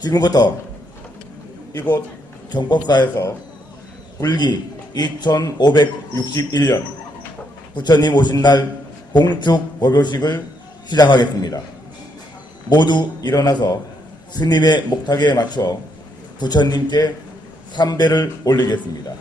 지금부터 이곳 정법사에서 불기 2561년 부처님 오신 날 봉축 법요식을 시작하겠습니다. 모두 일어나서 스님의 목탁에 맞춰 부처님께 삼배를 올리겠습니다.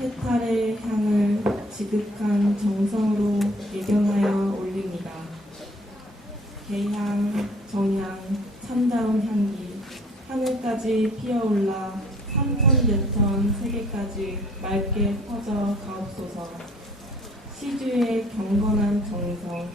해탈의 향을 지극한 정성으로 예경하여 올립니다. 개향, 정향, 참다운 향기, 하늘까지 피어올라 삼천대천 세계까지 맑게 퍼져 가옵소서. 시주의 경건한 정성,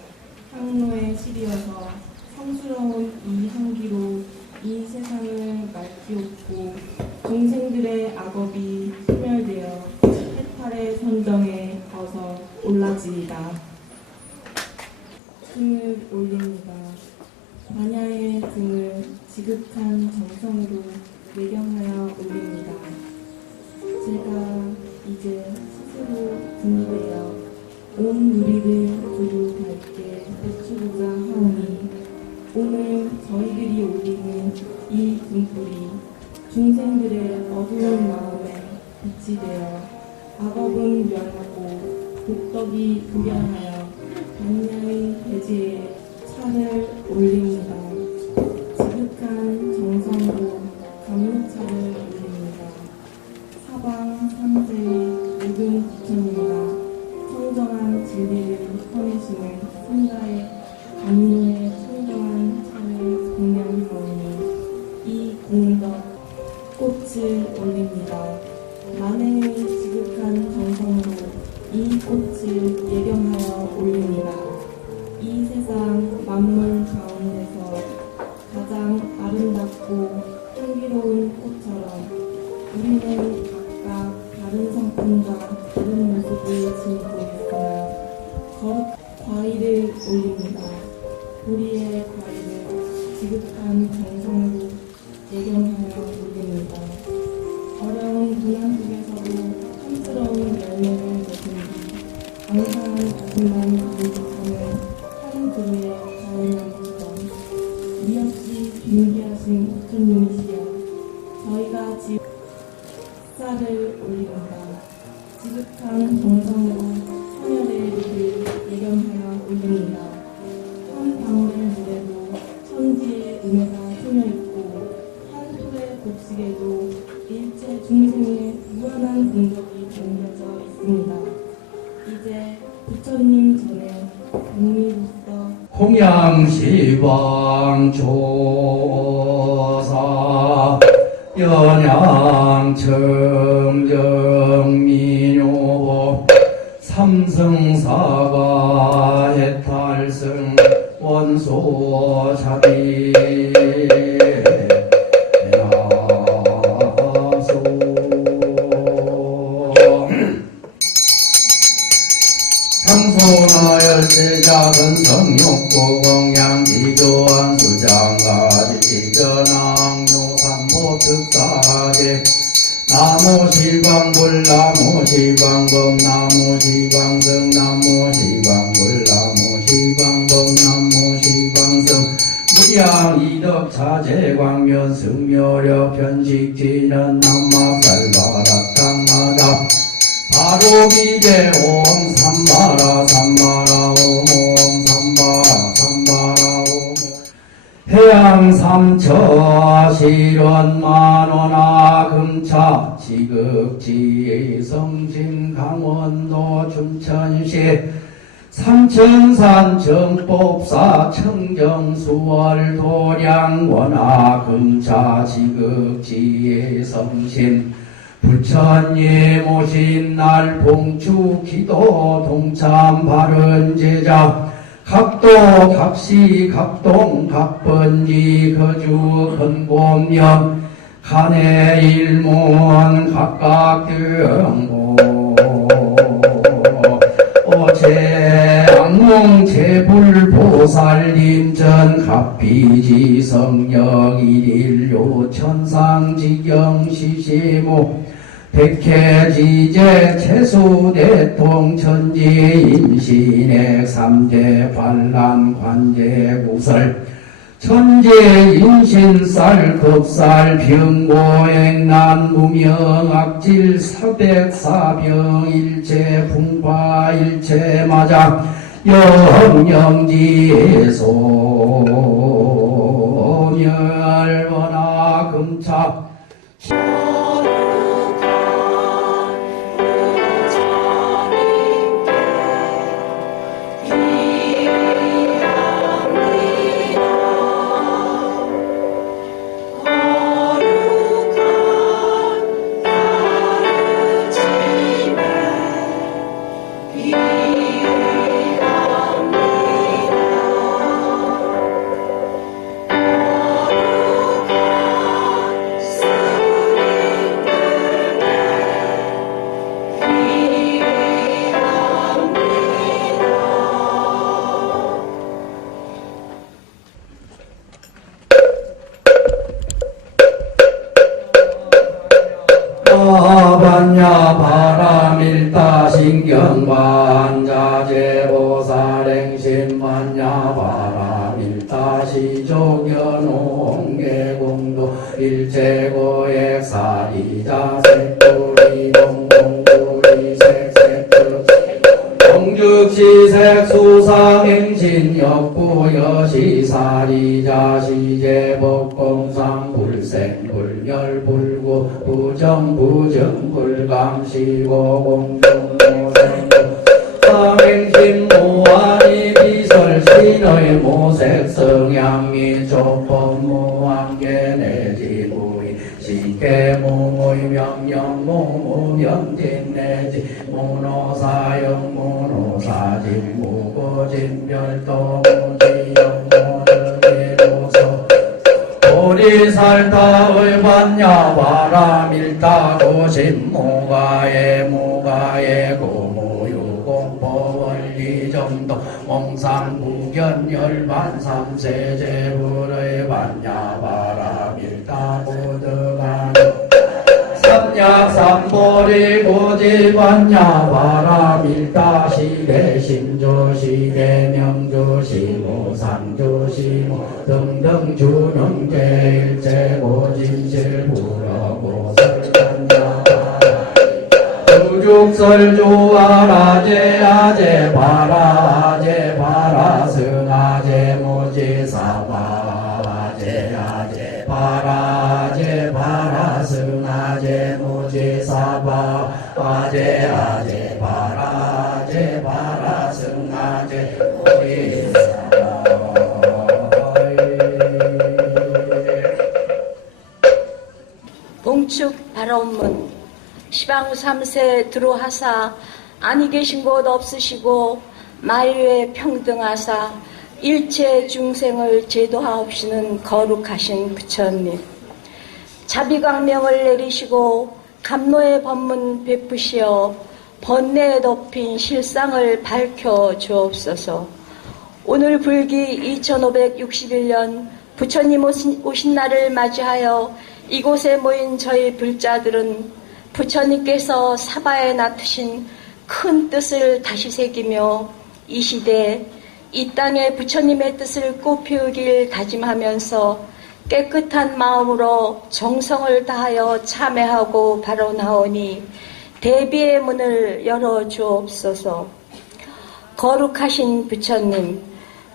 향로에 실이어서 성스러운 이 향기로 이 세상을 맑게 웃고 동생들의 악업이 소멸되어 해탈의 선정에 어서 올라지이다. 등을 올립니다. 반야의 등을 지극한 정성으로 예경하여 올립니다. 제가 이제 스스로 등대어 온 누리를 두루 밝게 비추고자 하오니 오늘 저희들이 올리는 이 등불이 중생들의 어두운 마음에 빛이 되어 악업은 멸하고 복덕이 도량하여 반야의 대지에 차를 올립니다. 지극한 정성으로 감로차를 올립니다. 사방 삼세의 모든 부처님과 청정한 진리를 퍼내시는 승가의 감로의 청정한 차를 공양하오니 이 공덕 꽃을 올립니다. 만행의 지극한 정성으로 이 꽃을 예경하여 올립니다. 이 세상 만물 가운데서 가장 아름답고 향기로운 꽃처럼 우리는 각각 다른 성품과 다른 모습을 지니고 있으나 거룩 과일을 올립니다. 우리의 과일을 지극한 정성으로 예경하여 올립니다. 어려운 고난 속에서도 탐스러운 열매를 맺은 뒤 강상한 가슴만 가득하는 한 그루의 가을만 것처럼 미없이 존귀하신 부처님이시여 저희가 쌀을 올립니다. 지극한 정성으로 헌혈의 립을 예경하여 올립니다. 한 방울의 물에도 천지의 은혜가 스며있고 한 풀의 곡식에도 일체 중생의 무한한 공덕이 담겨져 있습니다. 이제 부처님 전에 국민으로서 홍양시방 조사 연양 청정민요 삼성사가 해탈승 원소자비 평소나열대자 근성욕고 공양기교한 수장가지 전왕묘삼보특사제 나무시광불 나무시광범 나무시광성 나무시광불 나무시광범 나무시광성 무량이덕 차제광면 승묘력 편식지는 남막살바라탕마다 바로 비제 옴 삼바라 삼바라 옴 삼바라 삼바라 옴 해양 삼처 실원 만원아 금차 지극지 성심 강원도 춘천시 삼천산 정법사 청정수월 도량 원아 금차 지극지 성심 부처님 오신 날 봉축 기도 동참 바른 제자 각도 각시 각동 각번지 거주 건곤명 한해 일문 각각 등고 제악몽 제불보살림전 합비지 성령 일일요 천상지경 시시무 백해지제 채수대통 천지 임신액 삼재 반란 관제 구설 천재 인신살 급살 병고액난 무명 악질 사백사병 일체 풍파 일체 마자 영영지 소멸원하 금차 반야 바람일다 신경반자재보살행심 반야 바람일다 시조견옹계공도 일체고액사리자 색불이 공공불이 색색득 공즉시색 수상행신역부 여시사리자 시제법공상 불생불멸 불구 부정부정 불감시고 공중모생 상행심 무한이 비설 신의 모색 성향미 조법 무한계 내지 무의 시계 무의 명령 무무명진 내지 무노사영 무노사진 무고진별도 무지영 무득이로서 보리살타의 반야 바람일다 고심무가에 무가에 고무유공포원리정도 몽상무견 열반삼세제불의 반야 바람일다 고득하는 삼약삼보리 고지반야 바람일다 시대심조시대 명조시모 상조시모 등등 주능제일제고 진실불어고 설반야 우죽설조아라제 아제 바라 아제 바라 승아제 무지사바 아제 아제 바라 아제 바라 승아제 무지사바 아제 아제 바라 아제 바라 승아제 무지사바 봉축 발언문 시방 3세 들어하사 아니 계신 곳 없으시고 만류에 평등하사 일체 중생을 제도하옵시는 거룩하신 부처님 자비광명을 내리시고 감노의 법문 베푸시어 번뇌에 덮인 실상을 밝혀 주옵소서. 오늘 불기 2561년 부처님 오신 날을 맞이하여 이곳에 모인 저희 불자들은 부처님께서 사바에 나트신 큰 뜻을 다시 새기며 이 시대 이 땅에 부처님의 뜻을 꽃피우길 다짐하면서 깨끗한 마음으로 정성을 다하여 참회하고 발언하오니 대비의 문을 열어 주옵소서. 거룩하신 부처님,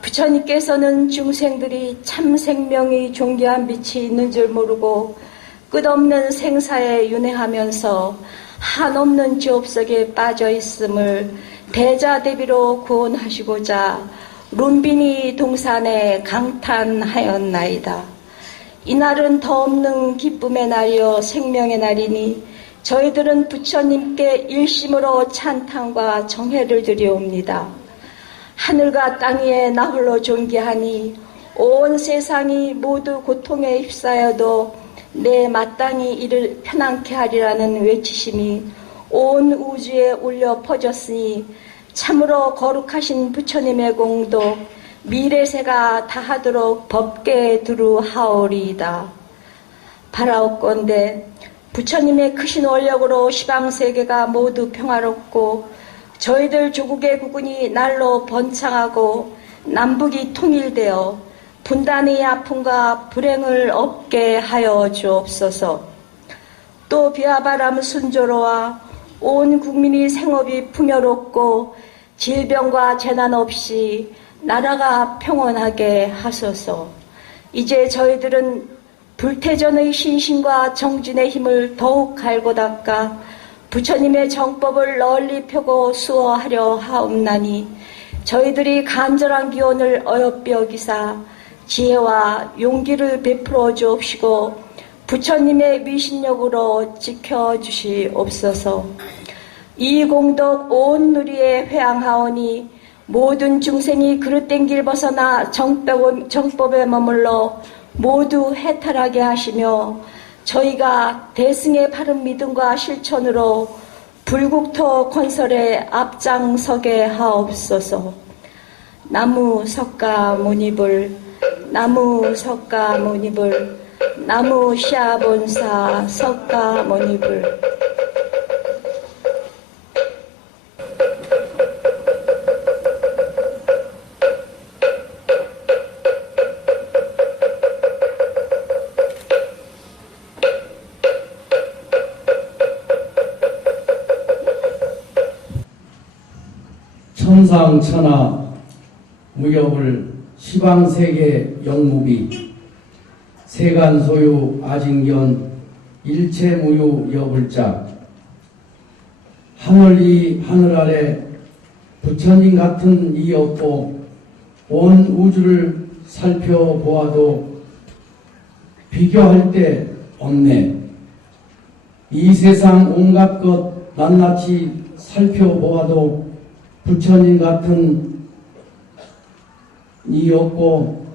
부처님께서는 중생들이 참 생명이 존귀한 빛이 있는 줄 모르고 끝없는 생사에 윤회하면서 한없는 지옥속에 빠져 있음을 대자대비로 구원하시고자 룸비니 동산에 강탄하였나이다. 이날은 더없는 기쁨의 날이요 생명의 날이니 저희들은 부처님께 일심으로 찬탄과 정회를 드리옵니다. 하늘과 땅 위에 나홀로 존귀하니 온 세상이 모두 고통에 휩싸여도 내 마땅히 이를 편안케 하리라는 외치심이 온 우주에 울려 퍼졌으니 참으로 거룩하신 부처님의 공덕 미래세가 다하도록 법계 두루하오리이다. 바라옵건대 부처님의 크신 원력으로 시방세계가 모두 평화롭고 저희들 조국의 국군이 날로 번창하고 남북이 통일되어 분단의 아픔과 불행을 없게 하여 주옵소서. 또 비와 바람 순조로와 온 국민이 생업이 풍요롭고 질병과 재난 없이 나라가 평온하게 하소서. 이제 저희들은 불태전의 신심과 정진의 힘을 더욱 갈고 닦아 부처님의 정법을 널리 펴고 수호하려 하옵나니 저희들이 간절한 기원을 어여삐 여기사 지혜와 용기를 베풀어 주옵시고 부처님의 미신력으로 지켜주시옵소서. 이 공덕 온 누리에 회항하오니 모든 중생이 그릇된 길 벗어나 정법에 머물러 모두 해탈하게 하시며 저희가 대승의 바른 믿음과 실천으로 불국토 건설에 앞장서게 하옵소서. 나무 석가 모니불, 나무 석가 모니불, 나무 시아본사 석가 모니불. 천상천하 무협을 시방세계 영무비 세간소유 아징견 일체무유 여불자 하늘 위 하늘 아래 부처님 같은 이 없고 온 우주를 살펴보아도 비교할 데 없네. 이 세상 온갖 것 낱낱이 살펴보아도 부처님 같은 이 없고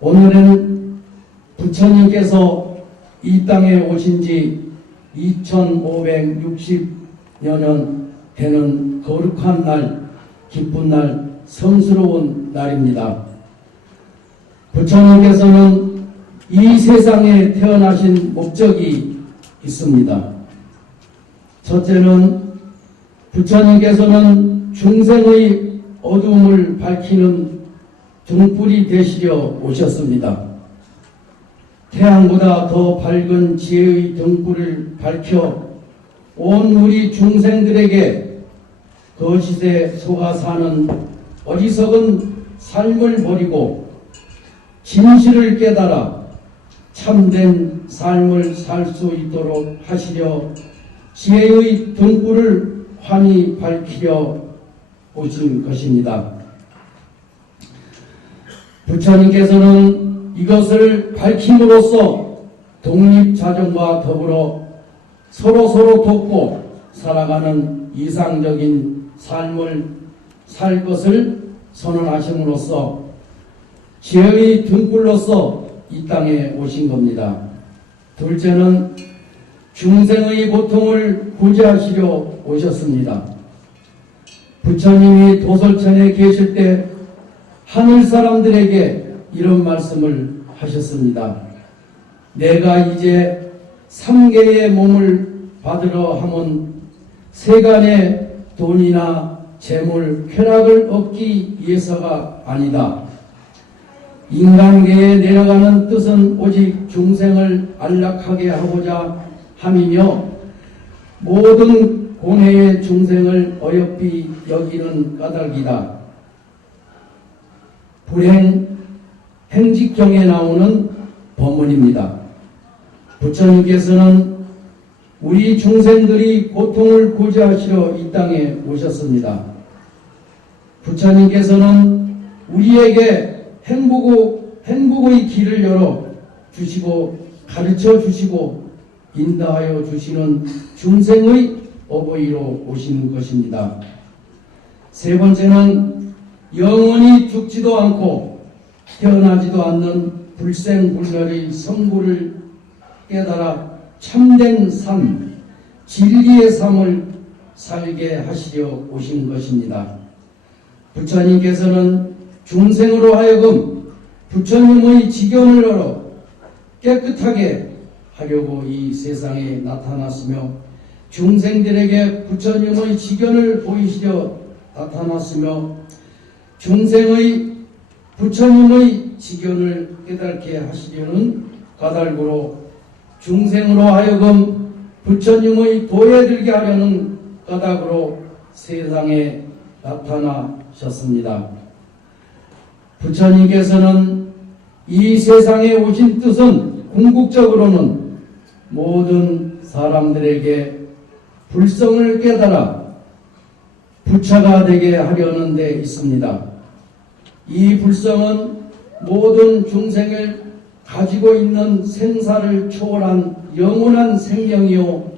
오늘은 부처님께서 이 땅에 오신 지 2560여 년 되는 거룩한 날, 기쁜 날, 성스러운 날입니다. 부처님께서는 이 세상에 태어나신 목적이 있습니다. 첫째는 부처님께서는 중생의 어두움을 밝히는 등불이 되시려 오셨습니다. 태양보다 더 밝은 지혜의 등불을 밝혀 온 우리 중생들에게 거짓에 속아 사는 어리석은 삶을 버리고 진실을 깨달아 참된 삶을 살 수 있도록 하시려 지혜의 등불을 환히 밝히려 오신 것입니다. 부처님께서는 이것을 밝힘으로써 독립자정과 더불어 서로 돕고 살아가는 이상적인 삶을 살 것을 선언하심으로써 지혜의 등불로서 이 땅에 오신 겁니다. 둘째는 중생의 고통을 구제하시려 오셨습니다. 부처님이 도솔천에 계실 때 하늘 사람들에게 이런 말씀을 하셨습니다. 내가 이제 3개의 몸을 받으러 하면 세간의 돈이나 재물, 쾌락을 얻기 위해서가 아니다. 인간계에 내려가는 뜻은 오직 중생을 안락하게 하고자 함이며 모든 고뇌의 중생을 어여삐 여기는 까닭이다. 불행 행직경에 나오는 법문입니다. 부처님께서는 우리 중생들이 고통을 구제하시려 이 땅에 오셨습니다. 부처님께서는 우리에게 행복의 길을 열어 주시고 가르쳐 주시고 인도하여 주시는 중생의 어버이로 오신 것입니다. 세 번째는 영원히 죽지도 않고 태어나지도 않는 불생불멸의 성부를 깨달아 참된 삶, 진리의 삶을 살게 하시려 오신 것입니다. 부처님께서는 중생으로 하여금 부처님의 지견을 열어 깨끗하게 하려고 이 세상에 나타났으며 중생들에게 부처님의 지견을 보이시려 나타났으며 중생의 부처님의 지견을 깨닫게 하시려는 까닭으로 중생으로 하여금 부처님의 도에 들게 하려는 까닭으로 세상에 나타나셨습니다. 부처님께서는 이 세상에 오신 뜻은 궁극적으로는 모든 사람들에게 불성을 깨달아 부처가 되게 하려는 데 있습니다. 이 불성은 모든 중생을 가지고 있는 생사를 초월한 영원한 생명이요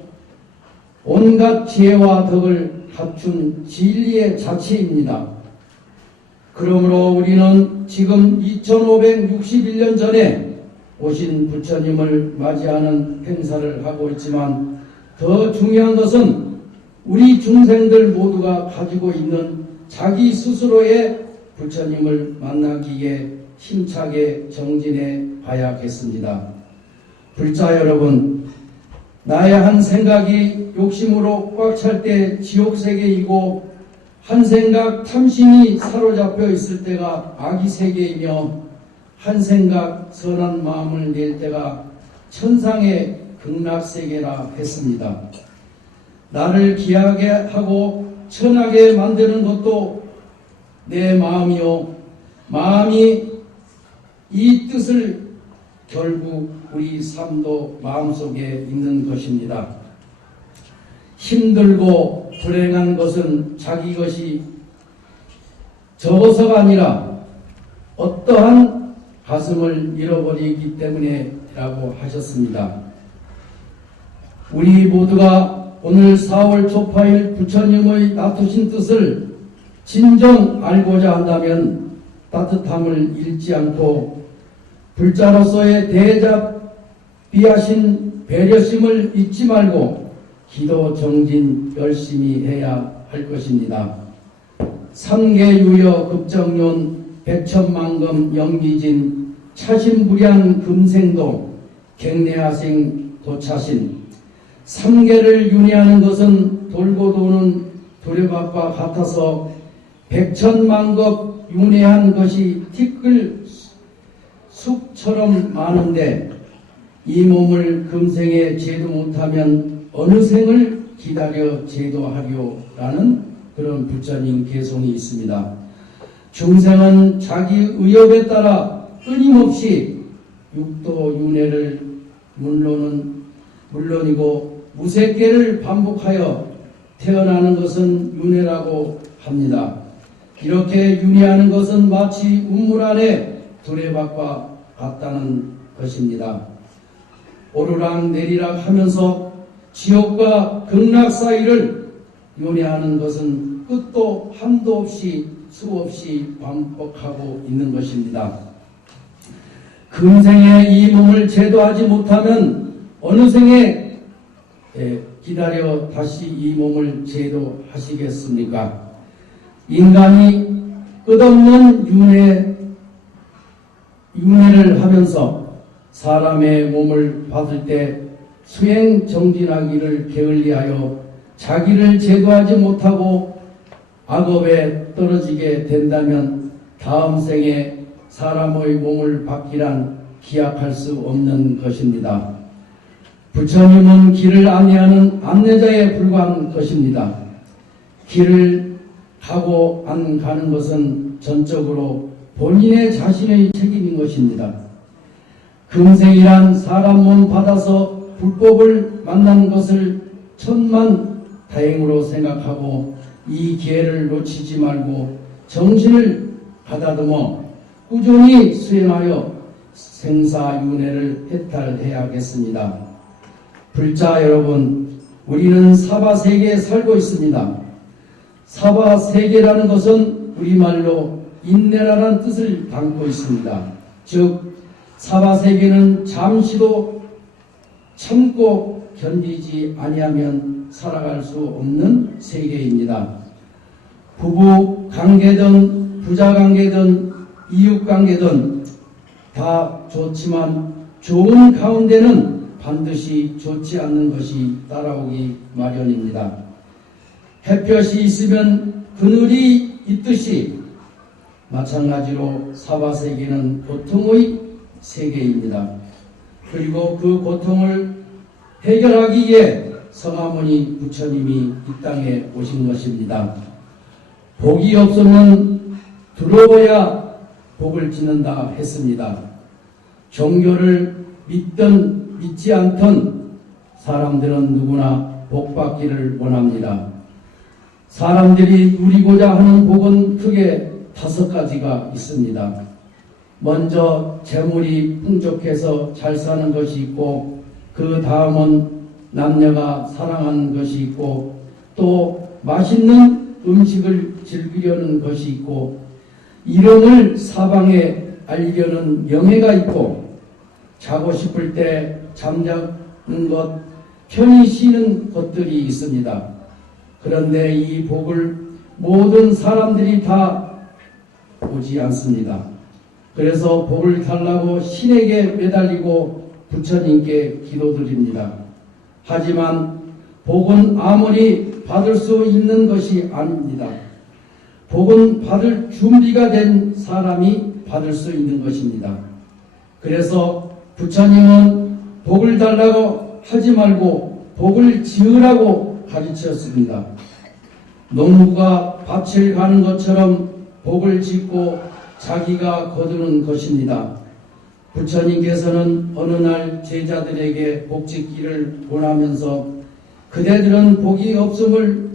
온갖 지혜와 덕을 갖춘 진리의 자체입니다. 그러므로 우리는 지금 2561년 전에 오신 부처님을 맞이하는 행사를 하고 있지만 더 중요한 것은 우리 중생들 모두가 가지고 있는 자기 스스로의 부처님을 만나기에 힘차게 정진해 봐야겠습니다. 불자 여러분, 나의 한 생각이 욕심으로 꽉 찰 때 지옥세계이고 한 생각 탐심이 사로잡혀 있을 때가 아기세계이며 한 생각 선한 마음을 낼 때가 천상의 극락세계라 했습니다. 나를 귀하게 하고 천하게 만드는 것도 내 마음이요 마음이 이 뜻을 결국 우리 삶도 마음속에 있는 것입니다. 힘들고 불행한 것은 자기 것이 적어서가 아니라 어떠한 가슴을 잃어버리기 때문에라고 하셨습니다. 우리 모두가 오늘 4월 초파일 부처님의 놔두신 뜻을 진정 알고자 한다면 따뜻함을 잃지 않고 불자로서의 대자비하신 배려심을 잊지 말고 기도 정진 열심히 해야 할 것입니다. 삼계유여 급정론 백천만금 영기진 차신무량 금생도 객내하생 도차신 삼계를 윤회하는 것은 돌고 도는 두레밥과 같아서 백천만급 윤회한 것이 티끌 숲처럼 많은데 이 몸을 금생에 제도 못하면 어느 생을 기다려 제도하려라는 그런 부처님 개송이 있습니다. 중생은 자기 의욕에 따라 끊임없이 육도 윤회를 물론이고 무색계를 반복하여 태어나는 것은 윤회라고 합니다. 이렇게 윤회하는 것은 마치 우물 안에 두레박과 같다는 것입니다. 오르락 내리락 하면서 지옥과 극락 사이를 윤회하는 것은 끝도 한도 없이 수없이 반복하고 있는 것입니다. 금생에 이 몸을 제도하지 못하면 어느 생에 기다려 다시 이 몸을 제도하시겠습니까? 인간이 끝없는 윤회를 하면서 사람의 몸을 받을 때 수행 정진하기를 게을리하여 자기를 제도하지 못하고 악업에 떨어지게 된다면 다음 생에 사람의 몸을 받기란 기약할 수 없는 것입니다. 부처님은 길을 안내하는 안내자에 불과한 것입니다. 길을 가고 안 가는 것은 전적으로 본인의 자신의 책임인 것입니다. 금생이란 사람 몸 받아서 불법을 만난 것을 천만 다행으로 생각하고 이 기회를 놓치지 말고 정신을 가다듬어 꾸준히 수행하여 생사윤회를 해탈해야겠습니다. 불자 여러분, 우리는 사바세계에 살고 있습니다. 사바세계라는 것은 우리말로 인내라는 뜻을 담고 있습니다. 즉 사바세계는 잠시도 참고 견디지 아니하면 살아갈 수 없는 세계입니다. 부부 관계든 부자 관계든 이웃 관계든 다 좋지만 좋은 가운데는 반드시 좋지 않는 것이 따라오기 마련입니다. 햇볕이 있으면 그늘이 있듯이 마찬가지로 사바세계는 고통의 세계입니다. 그리고 그 고통을 해결하기 위해 성하모니 부처님이 이 땅에 오신 것입니다. 복이 없으면 들어오야 복을 짓는다 했습니다. 종교를 믿든 믿지 않든 사람들은 누구나 복 받기를 원합니다. 사람들이 누리고자 하는 복은 크게 5가지가 있습니다. 먼저 재물이 풍족해서 잘 사는 것이 있고, 그 다음은 남녀가 사랑하는 것이 있고, 또 맛있는 음식을 즐기려는 것이 있고, 이름을 사방에 알리려는 명예가 있고, 자고 싶을 때 잠자는 것, 편히 쉬는 것들이 있습니다. 그런데 이 복을 모든 사람들이 다 보지 않습니다. 그래서 복을 달라고 신에게 매달리고 부처님께 기도드립니다. 하지만 복은 아무리 받을 수 있는 것이 아닙니다. 복은 받을 준비가 된 사람이 받을 수 있는 것입니다. 그래서 부처님은 복을 달라고 하지 말고 복을 지으라고 가르쳤습니다. 농부가 밭을 가는 것처럼 복을 짓고 자기가 거두는 것입니다. 부처님께서는 어느 날 제자들에게 복 짓기를 권하면서 그대들은 복이 없음을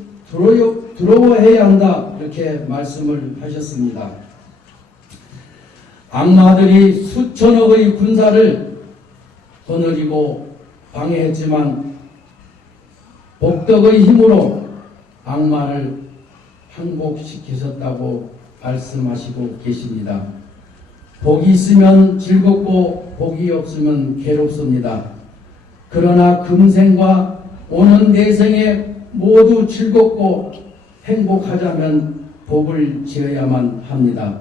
두려워해야 한다, 이렇게 말씀을 하셨습니다. 악마들이 수천억의 군사를 거느리고 방해했지만 복덕의 힘으로 악마를 항복시키셨다고 말씀하시고 계십니다. 복이 있으면 즐겁고 복이 없으면 괴롭습니다. 그러나 금생과 오는 내생에 모두 즐겁고 행복하자면 복을 지어야만 합니다.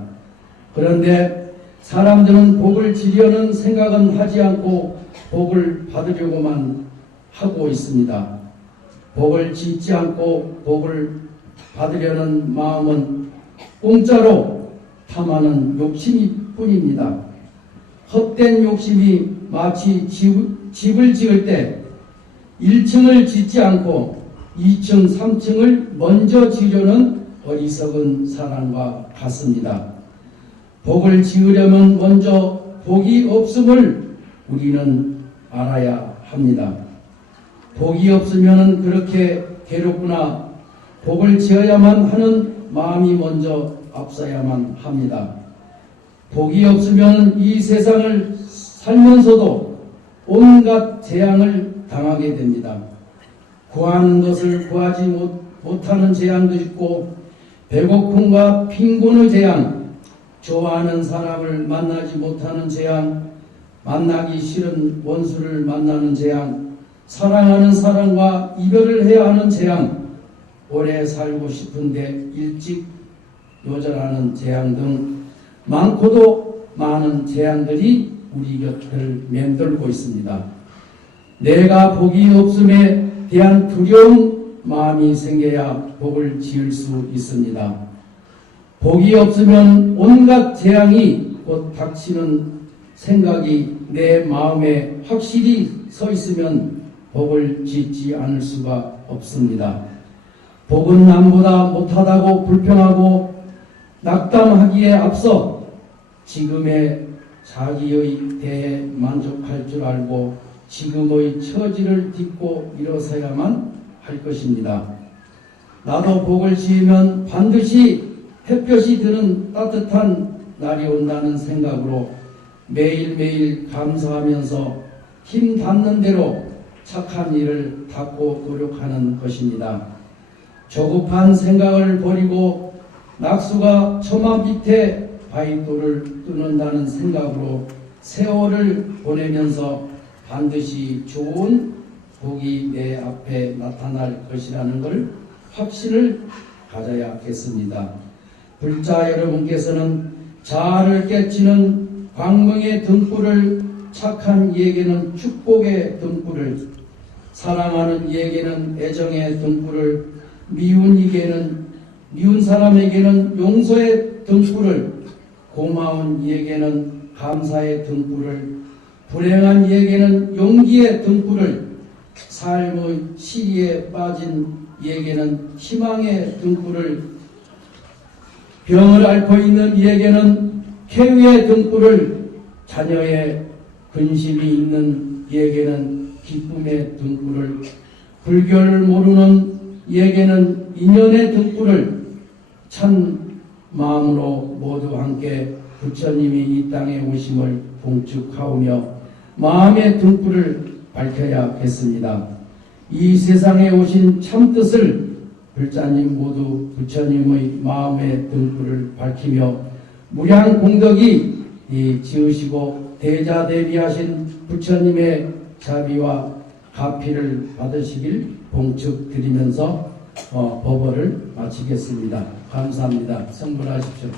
그런데 사람들은 복을 지려는 생각은 하지 않고 복을 받으려고만 하고 있습니다. 복을 짓지 않고 복을 받으려는 마음은 공짜로 탐하는 욕심이 뿐입니다. 헛된 욕심이 마치 집을 지을 때 1층을 짓지 않고 2층, 3층을 먼저 지려는 어리석은 사람과 같습니다. 복을 지으려면 먼저 복이 없음을 우리는 알아야 합니다. 복이 없으면 그렇게 괴롭구나, 복을 지어야만 하는 마음이 먼저 앞서야만 합니다. 복이 없으면 이 세상을 살면서도 온갖 재앙을 당하게 됩니다. 구하는 것을 구하지 못하는 재앙도 있고, 배고픔과 빈곤의 재앙, 좋아하는 사람을 만나지 못하는 재앙, 만나기 싫은 원수를 만나는 재앙, 사랑하는 사람과 이별을 해야 하는 재앙, 오래 살고 싶은데 일찍 요절하는 재앙 등 많고도 많은 재앙들이 우리 곁을 맴돌고 있습니다. 내가 복이 없음에 대한 두려운 마음이 생겨야 복을 지을 수 있습니다. 복이 없으면 온갖 재앙이 곧 닥치는 생각이 내 마음에 확실히 서 있으면 복을 짓지 않을 수가 없습니다. 복은 남보다 못하다고 불평하고 낙담하기에 앞서 지금의 자기의 대해 만족할 줄 알고 지금의 처지를 딛고 일어서야만 할 것입니다. 나도 복을 지으면 반드시 햇볕이 드는 따뜻한 날이 온다는 생각으로 매일매일 감사하면서 힘 닿는 대로 착한 일을 닦고 노력하는 것입니다. 조급한 생각을 버리고 낙수가 처마 밑에 바위돌을 뚫는다는 생각으로 세월을 보내면서 반드시 좋은 복이 내 앞에 나타날 것이라는 걸 확신을 가져야겠습니다. 불자 여러분께서는 자아를 깨치는 광명의 등불을, 착한 이에게는 축복의 등불을, 사랑하는 이에게는 애정의 등불을, 미운 사람에게는 용서의 등불을, 고마운 이에게는 감사의 등불을, 불행한 이에게는 용기의 등불을, 삶의 시기에 빠진 이에게는 희망의 등불을, 병을 앓고 있는 이에게는 쾌유의 등불을, 자녀의 근심이 있는 이에게는 기쁨의 등불을, 불교를 모르는 이에게는 인연의 등불을, 참 마음으로 모두 함께 부처님이 이 땅에 오심을 봉축하오며 마음의 등불을 밝혀야겠습니다. 이 세상에 오신 참뜻을 불자님 모두 부처님의 마음의 등불을 밝히며 무량 공덕이 지으시고 대자대비하신 부처님의 자비와 가피를 받으시길 봉축드리면서 법어를 마치겠습니다. 감사합니다. 성불하십시오.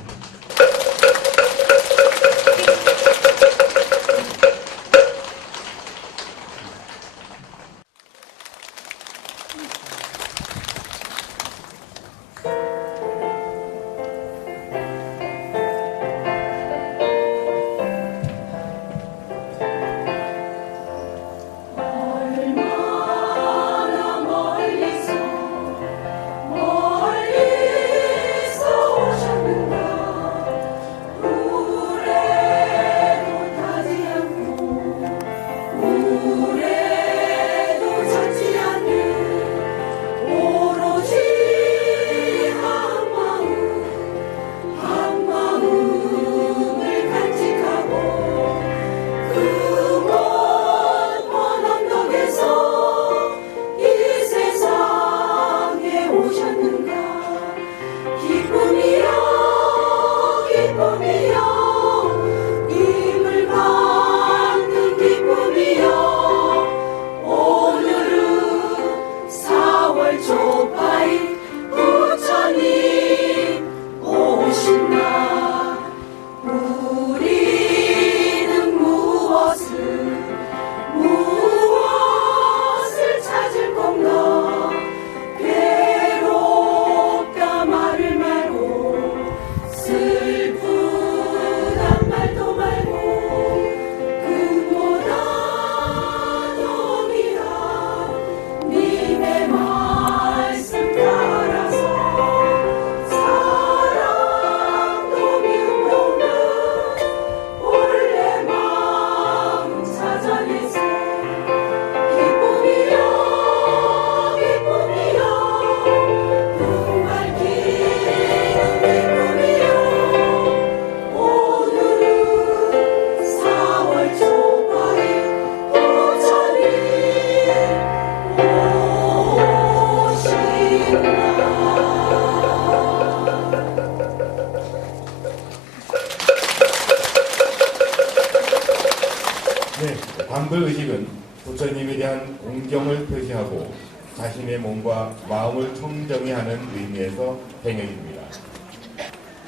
관불의식은 부처님에 대한 공경을 표시하고 자신의 몸과 마음을 청정히 하는 의미에서 행해집니다.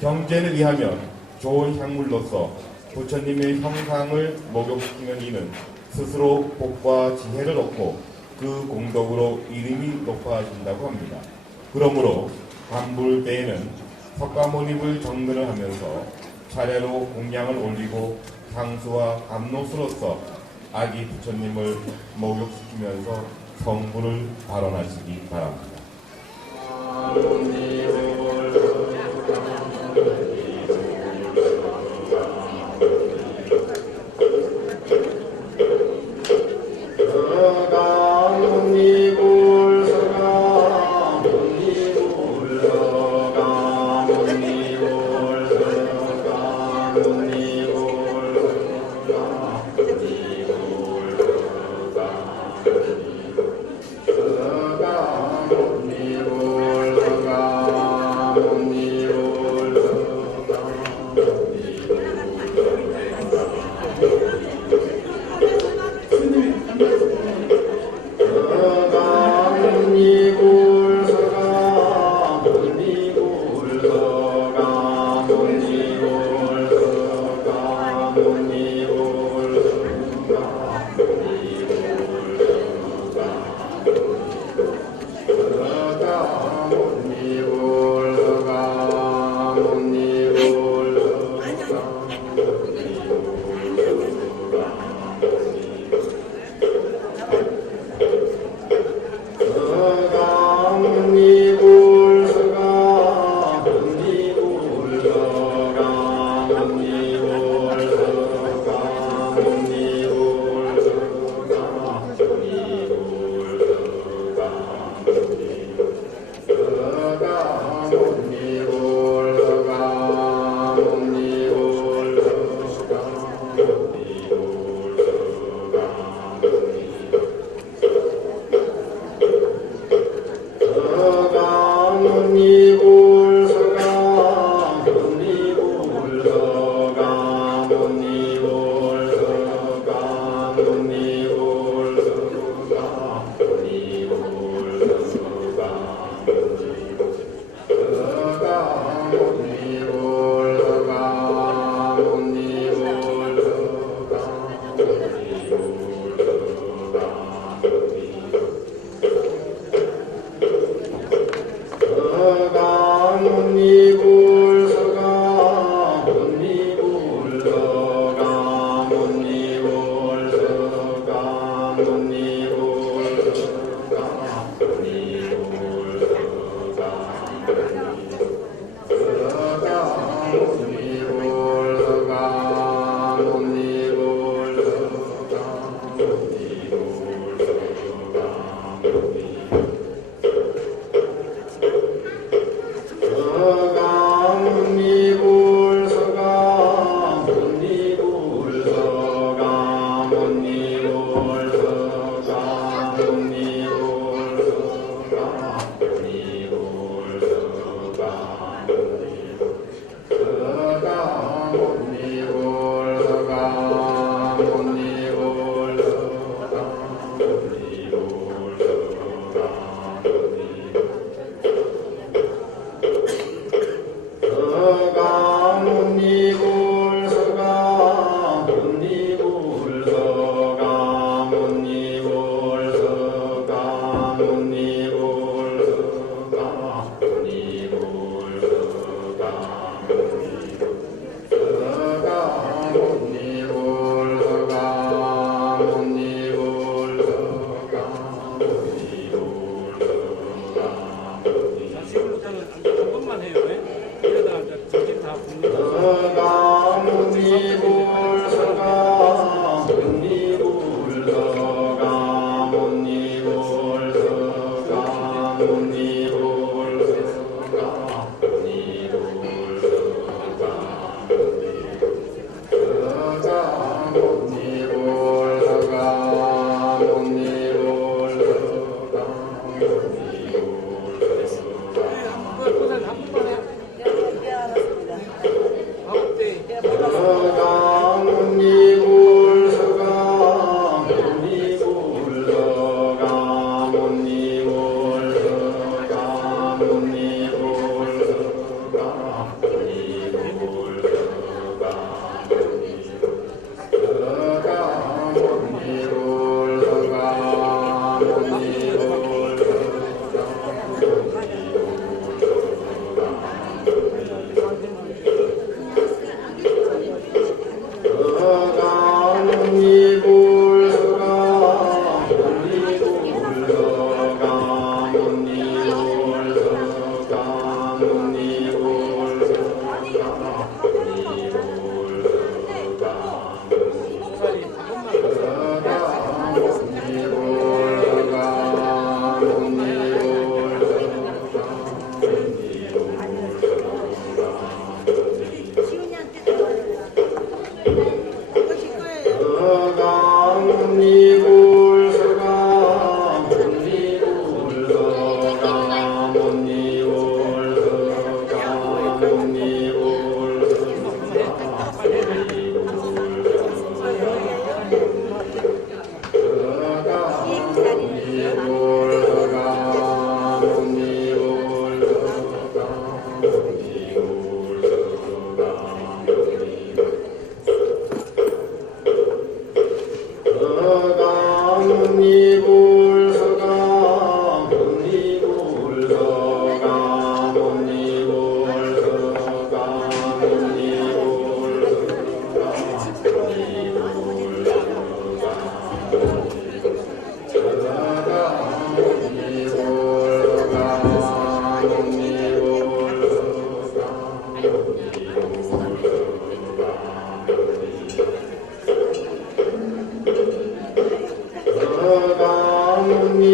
경전에 의하면 좋은 향물로서 부처님의 형상을 목욕시키는 이는 스스로 복과 지혜를 얻고 그 공덕으로 이름이 높아진다고 합니다. 그러므로 관불 때에는 석가모니를 정근을 하면서 차례로 공양을 올리고 향수와 감로수로서 아기 부처님을 목욕시키면서 성불을 발언하시기 바랍니다. 서가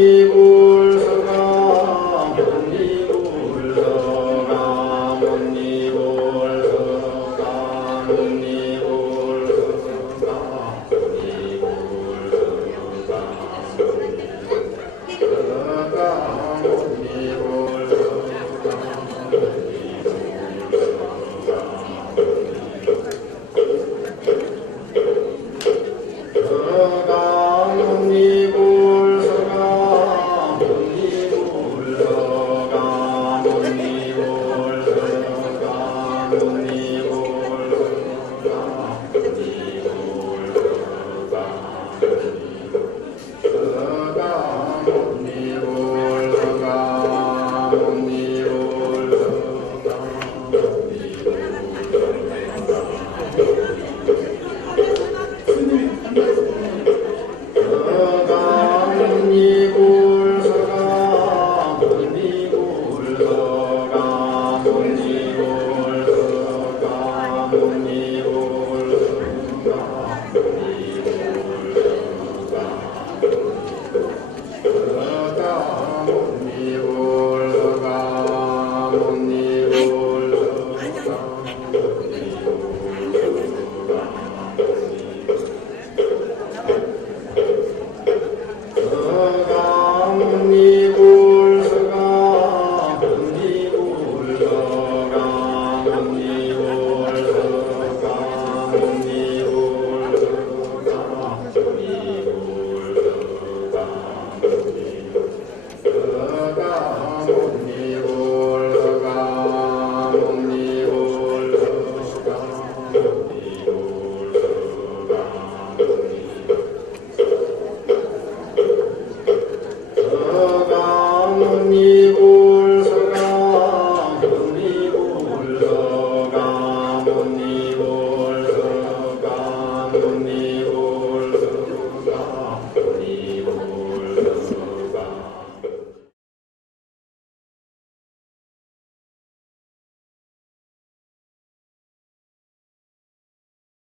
이고